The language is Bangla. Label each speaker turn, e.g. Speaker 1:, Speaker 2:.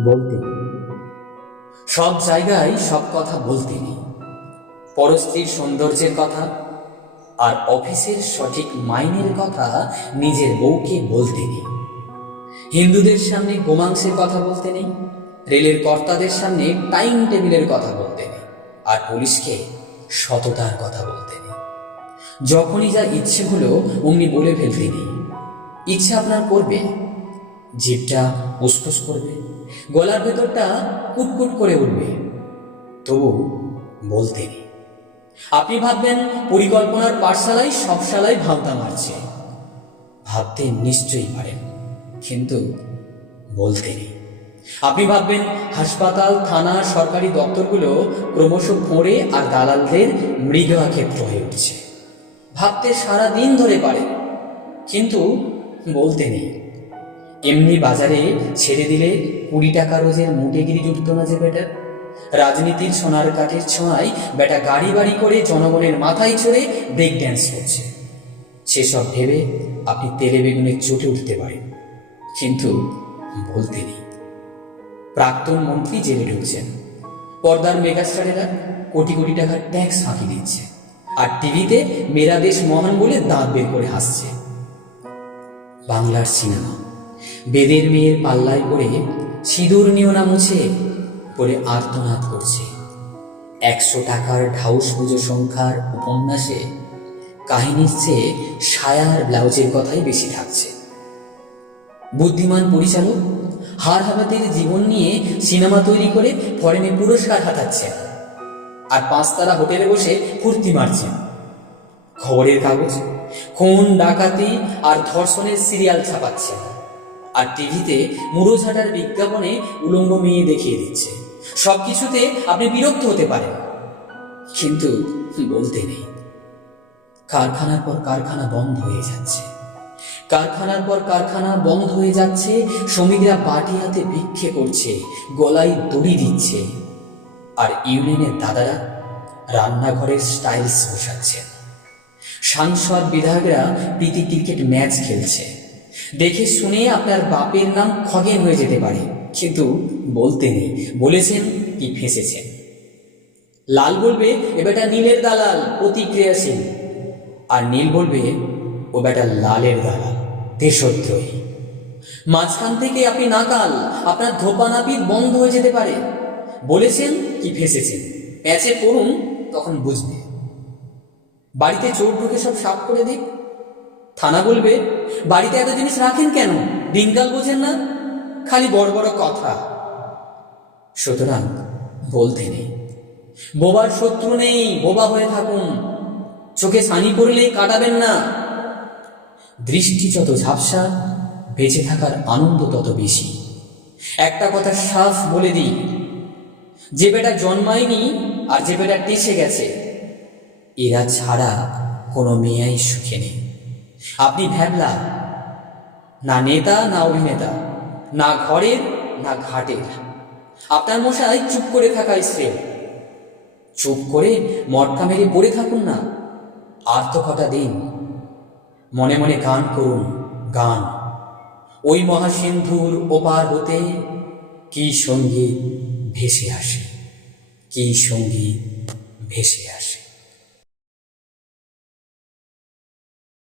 Speaker 1: বলতে সব জায়গায় সব কথা বলতে নেই। পরস্ত্রীর সৌন্দর্যের কথা আর অফিসের সঠিক মাইনের কথা নিজের বউকে বলতে নেই। হিন্দুদের সামনে গোমাংসের কথা বলতে নেই। রেলের কর্তাদের সামনে টাইম টেবিলের কথা বলতে নেই। আর পুলিশকে সততার কথা বলতে নেই। যখনই যা ইচ্ছে হলো অমনি বলে ফেলতে নেই। ইচ্ছে আপনার করবে, জিভটা উসখুস করবে। গলার ভেতরটা কুটকুট করে উঠবে। তবু বলতে নেই আপনি ভাববেন পরিকল্পনার পাঠশালায় সব শালায় ভাবতা মারছে। ভাবতে নিশ্চয়ই পারেন, কিন্তু বলতে নেই আপনি ভাববেন হাসপাতাল, থানা, সরকারি দপ্তরগুলো ক্রমশ ফোঁড়ে আর দালালদের মৃগয়া ক্ষেত্র হয়ে উঠছে। ভাবতে সারা দিন ধরে পারে কিন্তু বলতে নেই এমনি বাজারে ছেড়ে দিলে কুড়ি টাকা রোজের মুটেগিরি জুটত না যে বেটার রাজনীতির সোনার কাঠের ছোঁয়ায় বেটা গাড়ি বাড়ি করে জনগণের মাথায় চড়ে ব্রেক ড্যান্স করছে। সেসব ভেবে আপনি তেলে বেগুনে চটে উঠতে পারেন। কিন্তু বলতে নেই। প্রাক্তন মন্ত্রী জেলে ঢুকছেন। পর্দার মেগাস্টারেরা কোটি কোটি টাকার ট্যাক্স ফাঁকি দিচ্ছে। আর টিভিতে মেরা দেশ মহান বলে দাঁত বের করে হাসছে। বাংলার সিনেমা বেদের মেয়ের পাল্লায় পড়ে সিঁদুর নিও না মুছে পরে আর্তনাদ করছে। একশো টাকার ঢাউস পুজো সংখ্যার উপন্যাসে কাহিনীর চেয়ে সায়ার ব্লাউজের কথাই বেশি থাকছে। বুদ্ধিমান পরিচালক হার হাবাতের জীবন নিয়ে সিনেমা তৈরি করে ফরেনে পুরস্কার হাতাচ্ছেন আর পাঁচতারা হোটেলে বসে ফুর্তি মারছেন। খবরের কাগজ, খুন, ডাকাতি আর ধর্ষণের সিরিয়াল ছাপাচ্ছে আর টিভিতে মুড়োঝাটার বিজ্ঞাপনে উলঙ্গ মেয়ে দেখিয়ে দিচ্ছে। সব কিছুতে আপনি বিরক্ত হতে পারেন। কিন্তু বলতে নেই। কারখানার পর কারখানা বন্ধ হয়ে যাচ্ছে। কারখানার পর কারখানা বন্ধ হয়ে যাচ্ছে, শ্রমিকরা বাটি হাতে ভিক্ষে করছে, গলায় দড়ি দিচ্ছে। আর ইউনিয়নের দাদারা রান্নাঘরের স্টাইলস বসাচ্ছেন। সাংসদ বিধায়করা প্রীতি ক্রিকেট ম্যাচ খেলছে। দেখে শুনে আপনার বাপের নাম খগেন হয়ে যেতে পারে। কিন্তু বলতে নেই। বলেছেন কি ফেঁসেছেন। লাল বলবে, এ বেটা নীলের দালাল প্রতিক্রিয়াশীল আর নীল বলবে, ও বেটা লালের দালাল, দেশদ্রোহী। মাঝখান থেকে আপনি নাকাল, আপনার ধোপা নাপিত বন্ধ হয়ে যেতে পারে। বলেছেন কি ফেঁসেছেন। প্যাচে পড়ুন, তখন বুঝবে। বাড়িতে চোর ঢুকে সব সাফ করে দিক। থানা বলবে, বাড়িতে এত জিনিস রাখেন কেন? দিনকাল বোঝেন না? খালি বড় বড় কথা। সুতরাং বলতে নেই। বোবার শত্রু নেই, বোবা হয়ে থাকুন। চোখে সানি পড়লেই কাটাবেন না। দৃষ্টি যত ঝাপসা, বেঁচে থাকার আনন্দ তত বেশি। একটা কথা সাফ বলে দিই। যে বেটা জন্মায়নি আর যে বেটা টেসে গেছে, এরা ছাড়া কোনো মেয়াই সুখে নেই। আপনি ভ্যাবলা। না নেতা, না অভিনেতা। না ঘরের, না ঘাটের। আপনার মশাই চুপ করে থাকাই শ্রেয় চুপ করে মটকা মেরে পড়ে থাকুন না। আর তো কটা দিন। মনে মনে গান করুন, গান। ওই মহাসিন্ধুর ওপার হতে কি সংগীত ভেসে আসে? কি সংগীত ভেসে আসে?